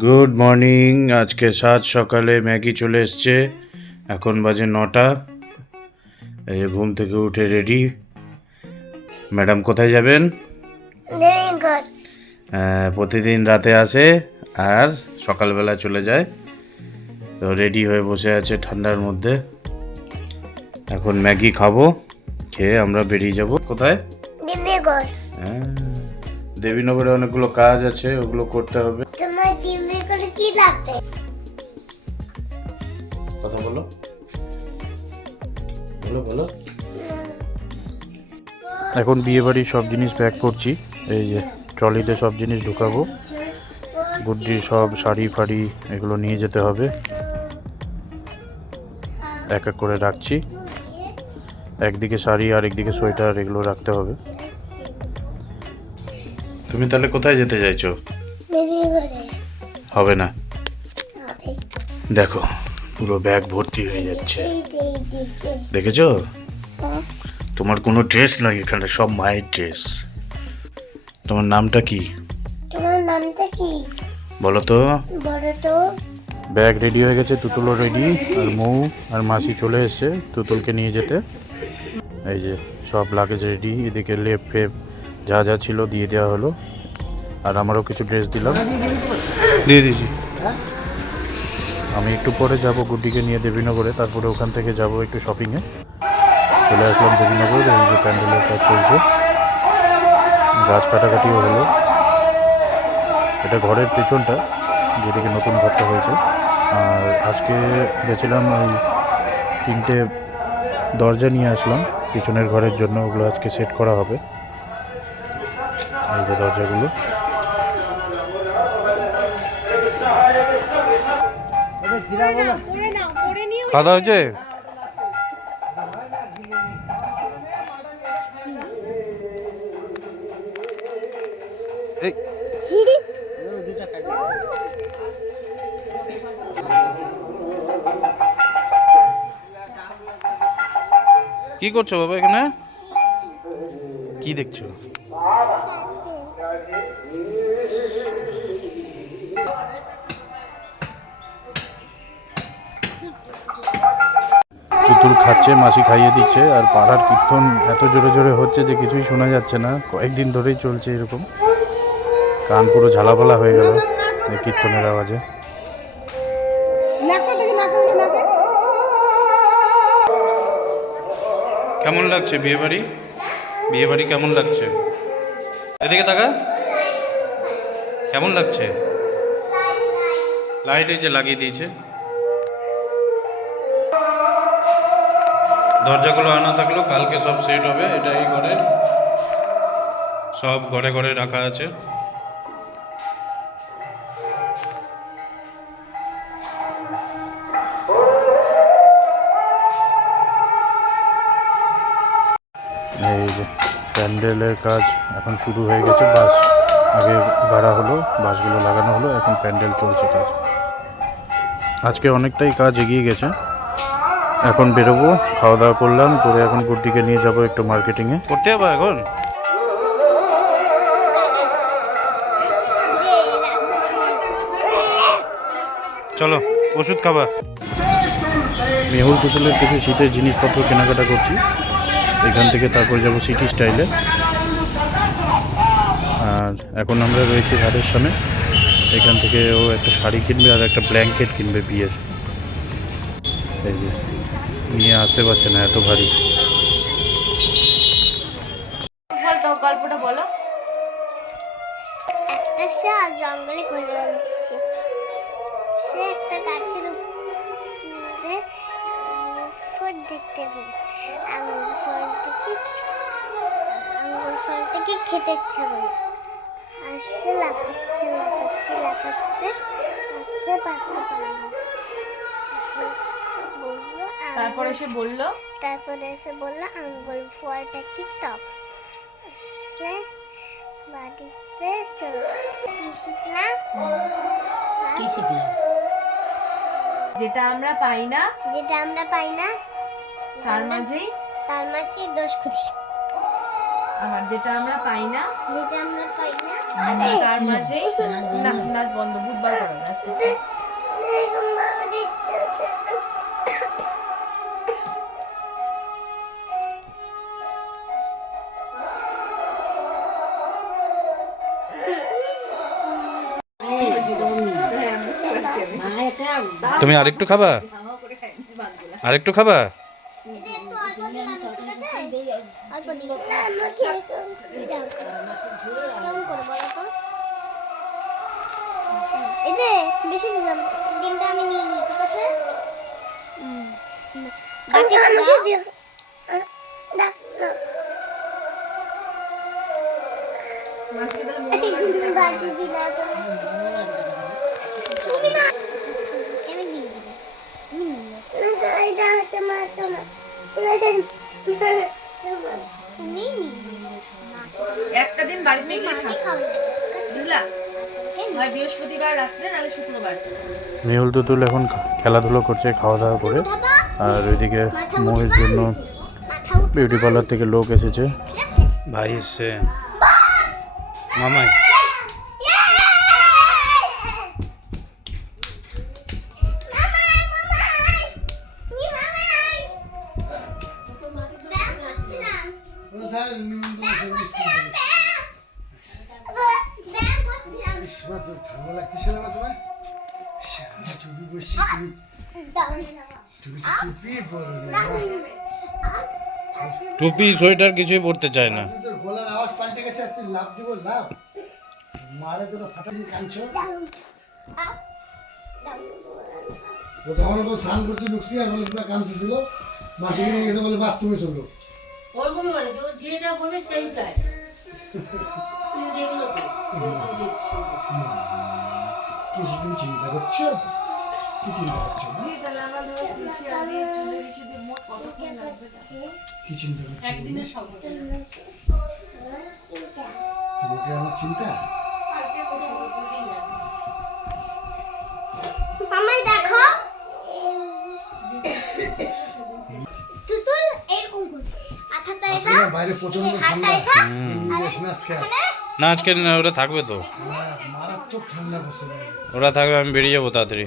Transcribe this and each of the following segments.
Good morning আজকে সাত সকালে ম্যাগি চলে এসছে। এখন বাজে নটা। এই যে ঘুম থেকে উঠে রেডি ম্যাডাম কোথায় যাবেন? দেবিঘর প্রতিদিন রাতে আসে আর সকালবেলা চলে যায়। তো রেডি হয়ে বসে আছে ঠান্ডার মধ্যে। এখন ম্যাগি খাব খেয়ে আমরা বেরিয়ে যাব। কোথায়? হ্যাঁ, দেবীনগরে অনেকগুলো কাজ আছে ওগুলো করতে হবে। লাগবে। কথা বলো। বলো বলো। এখন বিয়ে বাড়ির সব জিনিস প্যাক করছি। এই যে ট্রলিতে সব জিনিস ঢুকাবো। গুড্ডির সব শাড়ি ফাড়ি এগুলো নিয়ে যেতে হবে। এক এক করে রাখছি। একদিকে শাড়ি আর একদিকে সোয়েটার এগুলো রাখতে হবে। তুমি তাহলে কোথায় যেতে চাইছো? হবে না। দেখো পুরো ব্যাগ ভর্তি হয়ে যাচ্ছে। দেখেছ? তোমার কোনো ড্রেস নয় এখানে সব মায়ের ড্রেস তোমার নামটা কি? তোমার নামটা কি? বলো তো। বলো তো। ব্যাগ রেডি হয়ে গেছে তুতুলও রেডি আর মৌ আর মাসি চলে এসছে তুতুলকে নিয়ে যেতে। এই যে সব লাগেজ রেডি এদিকে লেপ ফেপ যা যা ছিল দিয়ে দেওয়া হলো। আর আমারও কিছু ড্রেস দিলাম। দিয়ে দিয়েছি। আমি একটু পরে যাব গুড্ডিকে নিয়ে দেবীনগরে, তারপরে ওখান থেকে যাব একটু শপিংয়ে চলে আসলাম দেবীনগর, এই যে প্যান্ডেলের কাজ চলছে। গাছ কাটাকাটিও হলো। এটা ঘরের পেছনটা, যেদিকে নতুন ঘরটা হয়েছে। আর আজকে গেছিলাম ওই তিনটে দরজা নিয়ে আসলাম, পিছনের ঘরের জন্য। ওগুলো আজকে সেট করা হবে। এই যে দরজাগুলো। খাওয়া দাওয়া হয়েছে? কি করছ বাবা এখানে? কি দেখছ? পুতুল খাচ্ছে মাসি খাইয়ে দিচ্ছে আর পাড়ার কীর্তন এত জোরে জোরে হচ্ছে যে কিছুই শোনা যাচ্ছে না। কয়েকদিন ধরেই চলছে এরকম। কান পুরো ঝালাপালা হয়ে গেল এই কীর্তনের আওয়াজে। কেমন লাগছে বিয়ে বাড়ি বিয়ে বাড়ি কেমন লাগছে? এদিকে তাকা কেমন লাগছে? লাইট এই যে লাগিয়ে দিয়েছে। দরজাগুলো আনা থাকল, কালকে সব সেট হবে এটা এই ঘরের সব ঘরে ঘরে রাখা আছে। এই প্যান্ডেলের কাজ এখন শুরু হয়ে গেছে, বাস আগে গাড়া হলো, বাসগুলো লাগানো হলো, এখন প্যান্ডেল চলছে কাজ। আজকে অনেকটাই কাজ এগিয়ে গেছে। এখন বেরোবো খাওয়া দাওয়া করলাম করে এখন গুড্ডিকে নিয়ে যাব একটু মার্কেটিংয়ে। করতে হবে এখন? চলো ওষুধ খাবার মেহুল পুতুলের কিছু শীতের জিনিসপত্র কেনাকাটা করছি। এখান থেকে তারপর যাব সিটি স্টাইলে। আর এখন আমরা রয়েছি ঘাটের সামনে। এখান থেকে ও একটা শাড়ি কিনবে আর একটা ব্ল্যাঙ্কেট কিনবে বিয়ের। এই যে। নিয়ে আসতে পারছে না এত ভারী। গল্প গল্পটা বলো? একটা ষাঁড় জঙ্গলে ঘুরে বেড়াচ্ছে। সে একটা গাছের উপরে ফল দেখতে পেল। আঙুর ফলটাকে আঙুর ফলটাকে খেতে ইচ্ছা করল আর সে লাফাচ্ছে লাফাচ্ছে লাফাচ্ছে আচ্ছা পারতে পারল না। তারপরে সে বলল তারপরে এসে বলল আঙ্গুর ফলটা কি টক সে বাড়িতে কি শিখলাম কি শিখলাম যেটা আমরা পাই না যেটা আমরা পাই না তার মাঝেই তার মাকে দোষ খুঁজি আমার যেটা আমরা পাই না যেটা আমরা পাই না তার মাঝেই না নাচ বন্ধ বুধবার করো না তুমি আরেকটু খাবা? আরেকটু খাবা? মেহুল তুতুল এখন খেলাধুলো করছে খাওয়া দাওয়া করে। আর ওইদিকে মৌয়ের জন্য বিউটি পার্লার থেকে লোক এসেছে। ভাই এসছে। মামাই। টুপি সোয়েটার কিছুই পরতে চায় না। গলার আওয়াজ পাল্টে গেছে আর তুই লাভ দিব লাভ মারে ফাটানি কাঁদছ? স্নান করতে ঢুকছি আর বলে পুরো কাঁদতেছিল। মাসি নিয়ে গেছে বলে বাথরুমে চলল ওরকমই করে যে যেটা বলবে সেইটাই। তুই দেখল তো? কিছু তুমি চিন্তা করছ? কি চিন্তা করছ কি চিন্তা করছ তোমাকে আমার চিন্তা? দেখো। তুতুল এরকম করে এটা বাইরে প্রচণ্ড ঠান্ডা। না আজকে না ওরা থাকবে তো। মারাত্মক ঠান্ডা বসে ওরা থাকবে আমি বেরিয়ে যাব তাড়াতাড়ি।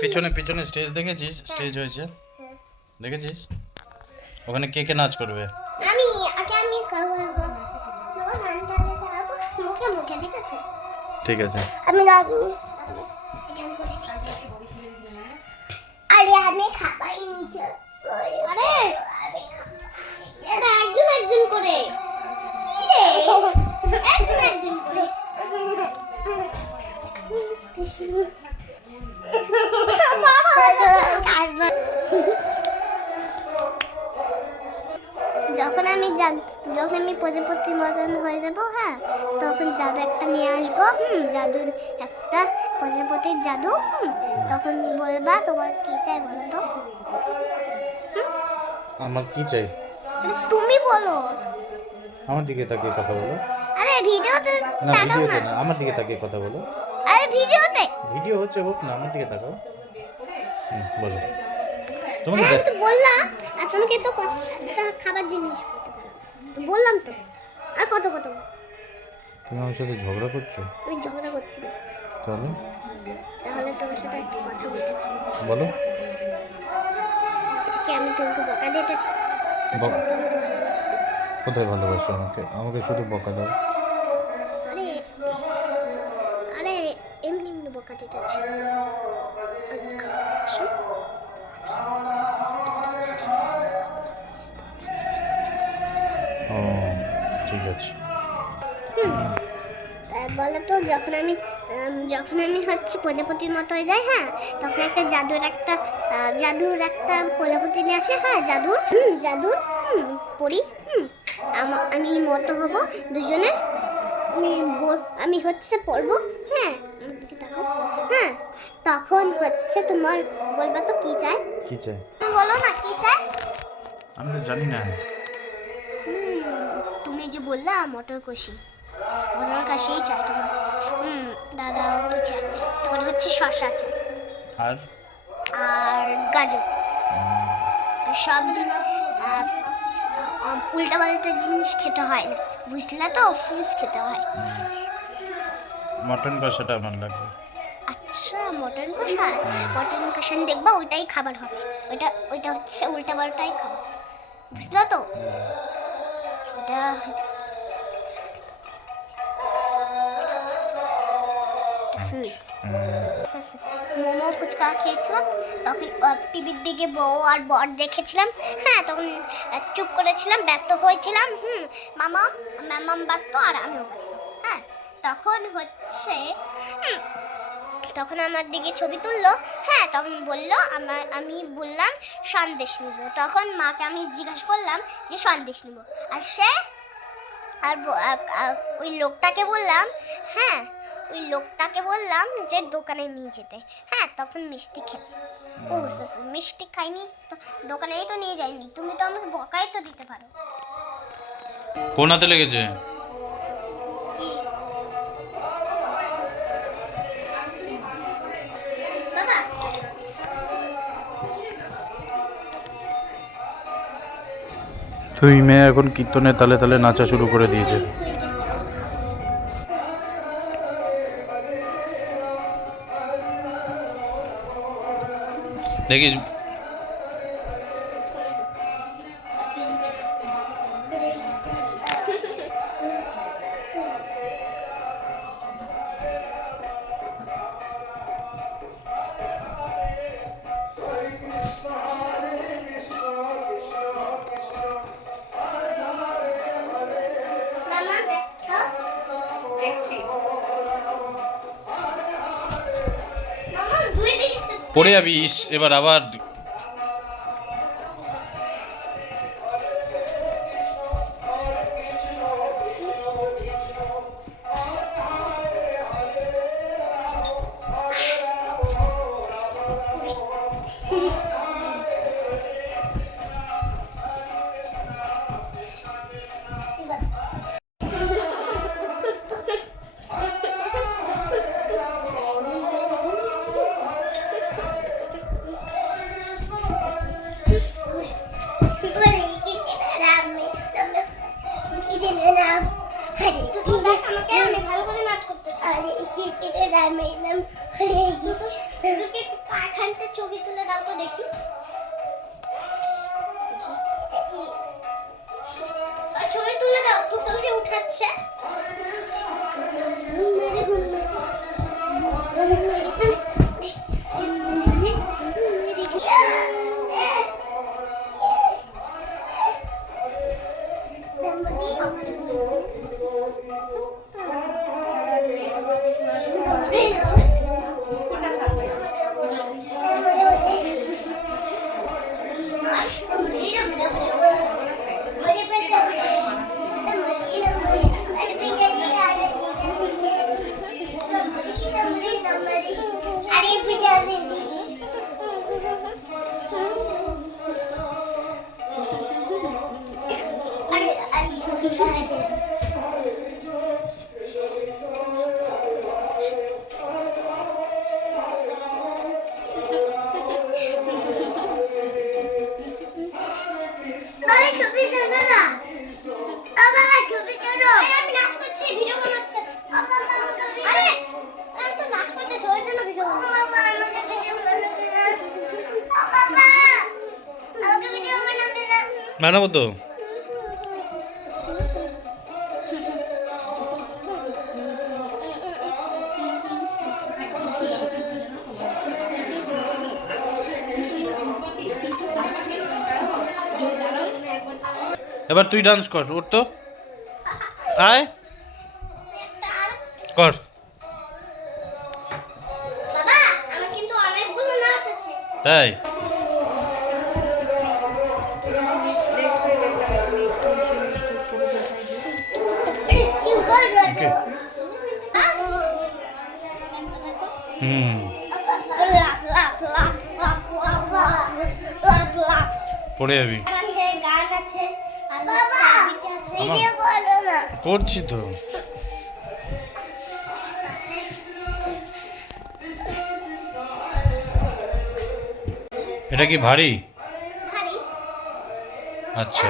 পিছনে পিছনে স্টেজ দেখেছিস? স্টেজ হয়েছে। দেখেছিস? ওখানে কে কে নাচ করবে? আমি আমি ঠিক আছে? আমি আরে আমি খাবাই নিচে আরে একজন একজন করে। কি রে? একজন একজন করে। যখন আমি যখন আমি প্রজাপতি মতন হয়ে যাব হ্যাঁ তখন জাদু একটা নিয়ে আসব হুম জাদুর একটা প্রজাপতির জাদু হুম তখন বলবা তোমার কি চাই বলো তো? আমার কি চাই? তুমি বলো। আমার দিকে তাকিয়ে কথা বলো। আরে ভিডিওতে না ভিডিওতে না আমার দিকে তাকিয়ে কথা বলো। ভিডিও হচ্ছে হোক না আমার দিকে তাকাও। হুম, বলো। আরে আমি তো বললাম আর তোমাকে তো খাবার জিনিস বললাম তো আর কত কত? তুমি আমার সাথে ঝগড়া করছ? আমি ঝগড়া করছি না। তাহলে তাহলে তোমার সাথে একটা কথা বলতেছি। বলো। কি আমি তোমাকে বকা দিতে চাই? বক- তোমাকে ভালোবাসি। কোথায় ভালোবাসো আমাকে? আমাকে শুধু বকা দাও। দিতেছি ঠিক আছে বলো তো যখন আমি যখন আমি হচ্ছে প্রজাপতির মতো হয়ে যাই হ্যাঁ তখন একটা জাদুর একটা জাদুর একটা প্রজাপতি নিয়ে আসে হ্যাঁ জাদুর হুম জাদুর হুম পড়ি হুম আমা- মতো হব দুজনে আমি আমি হচ্ছে পড়ব হ্যাঁ। হ্যাঁ তখন হচ্ছে তোমার বলবা তো কি চাই? কি চাই? বলো না কি চাই? আমি তো জানি না। তুমি যে বললা মটর কষি মটর কষিই চাই তোমার। হুম দাদা কি চাই তোমার হচ্ছে শশা চাই। আর? আর গাজর। সব জিনিস উল্টা পাল্টা জিনিস খেতে হয় না। বুঝলে তো ফ্রুটস খেতে হয়। মটন কষাটা আমার লাগবে। আচ্ছা মটন কষা মটন কষা দেখবা ওইটাই খাবার হবে। ওইটা ওইটা হচ্ছে উল্টা পাল্টাই খাবার। বুঝলে তো? ওটা হচ্ছে মোমো ফুচকা খেয়েছিলাম, তখন টিভির দিকে বউ আর বর দেখেছিলাম। হ্যাঁ তখন চুপ করেছিলাম, ব্যস্ত হয়েছিলাম, হুম। মামা ম্যামাম ব্যস্ত আর আমিও ব্যস্ত হ্যাঁ। তখন হচ্ছে তখন আমার দিকে ছবি তুললো। হ্যাঁ তখন বলল আমার আমি বললাম সন্দেশ নিব। তখন মাকে আমি জিজ্ঞাসা করলাম যে সন্দেশ নিব। আর সে আর ওই লোকটাকে বললাম হ্যাঁ ওই লোকটাকে বললাম যে দোকানে নিয়ে যেতে। হ্যাঁ তখন মিষ্টি খেলাম ও মিষ্টি খাইনি তো দোকানেই তো নিয়ে যাইনি তুমি তো আমাকে বকাই তো দিতে পারো। কোন হাতে লেগেছে? দুই মেয়ে এখন কীর্তনের তালে তালে নাচা শুরু করে দিয়েছে। দেখিস পড়ে যাবি ইস, এবার আবার আরে বানাবো তো এবার তুই ডান্স কর ওর তো। আয়। কর। তাই? হুম পড়ে যাবি। করছি তো। এটা কি ভারী। আচ্ছা।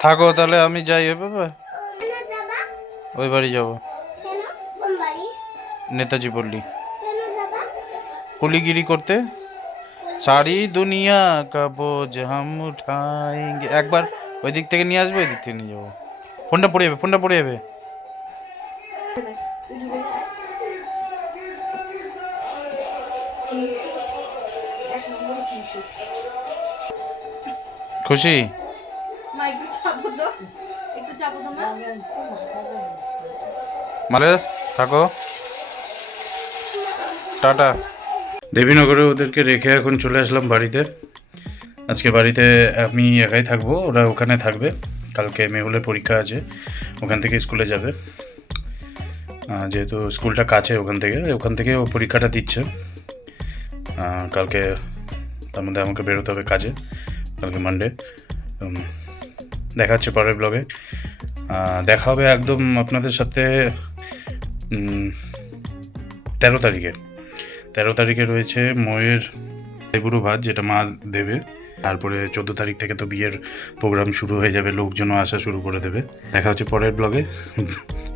থাকো তাহলে আমি যাই এ বাবা। যাবা? ওই বাড়ি যাব। নেতাজি পল্লী। কুলিগিরি করতে। সারি দুনিয়া কা বোঝ হাম উঠাएंगे একবার ওই দিক থেকে নিয়ে আসবে ওই দিক থেকে নিয়ে যাব। ফোনটা পড়ে যাবে ফোনটা পড়ে যাবে। খুশি? মানে থাকো। টাটা। দেবীনগরে ওদেরকে রেখে এখন চলে আসলাম বাড়িতে। আজকে বাড়িতে আমি একাই থাকব, ওরা ওখানে থাকবে। কালকে মেহুলের পরীক্ষা আছে, ওখান থেকে স্কুলে যাবে। যেহেতু স্কুলটা কাছে ওখান থেকে ওখান থেকে ও পরীক্ষাটা দিচ্ছে। কালকে তার মধ্যে আমাকে বেরোতে হবে কাজে, কালকে মানডে দেখা হচ্ছে পরের ব্লগে দেখা হবে একদম আপনাদের সাথে তেরো তারিখে। তেরো তারিখে রয়েছে ময়ের লেবুরু ভাত, যেটা মা দেবে। তারপরে চোদ্দ তারিখ থেকে তো বিয়ের প্রোগ্রাম শুরু হয়ে যাবে, লোকজনও আসা শুরু করে দেবে। দেখা হচ্ছে পরের ব্লগে।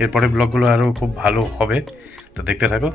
এর পরের ব্লগগুলো আরও খুব ভালো হবে, তো দেখতে থাকো।